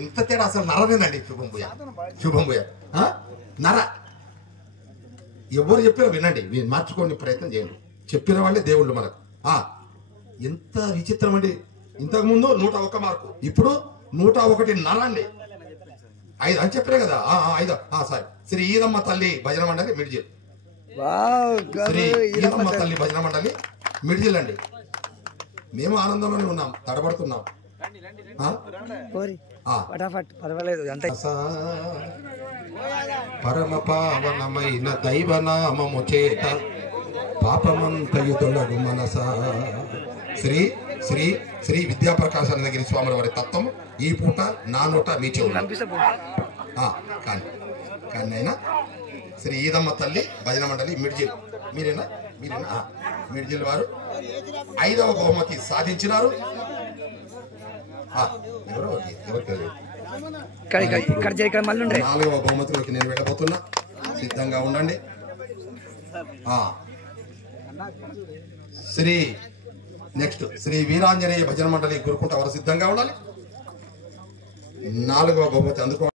ఇంత తేడా అసలు నరదేనండి. శుభం భూయ నర ఎవరు చెప్పారో వినండి, మార్చుకోండి, ప్రయత్నం చేయండి. చెప్పిన వాళ్ళే దేవుళ్ళు మనకు. ఎంత విచిత్రం అండి. ఇంతకుముందు 101 మార్కు, ఇప్పుడు 101 నర అండి. 5 అని చెప్పారే కదా. 5 సారీ. శ్రీ ఈదమ్మ తల్లి భజన మండలి మిడ్జిల్. శ్రీ ఈదమ్మ తల్లి భజన మండలి మిడ్జిల్ అండి. మేము ఆనందంలోనే ఉన్నాం, తడబడుతున్నాం. పరమ పావనమైన దైవనామము చేత పాపమంతయు తొలగు మనస. శ్రీ శ్రీ శ్రీ విద్యాప్రకాశానందగిరి స్వాముల వారి తత్వం ఈ పూట నా నోట మీ చెవులు. కానీ కానీ అయినా శ్రీ ఈదమ్మ తల్లి భజన మండలి మిడ్జిల్ మీరేనా మిడ్జిల్ వారు 5వ బహుమతి సాధించినారు. ఎవరికి 4వ బహుమతిలోకి నేను వెళ్ళబోతున్నా, సిద్ధంగా ఉండండి. నెక్స్ట్ శ్రీ వీరాంజనేయ భజన మండలి గురుకుంట వారు సిద్ధంగా ఉండాలి. 4వ బహుమతి అందుకో.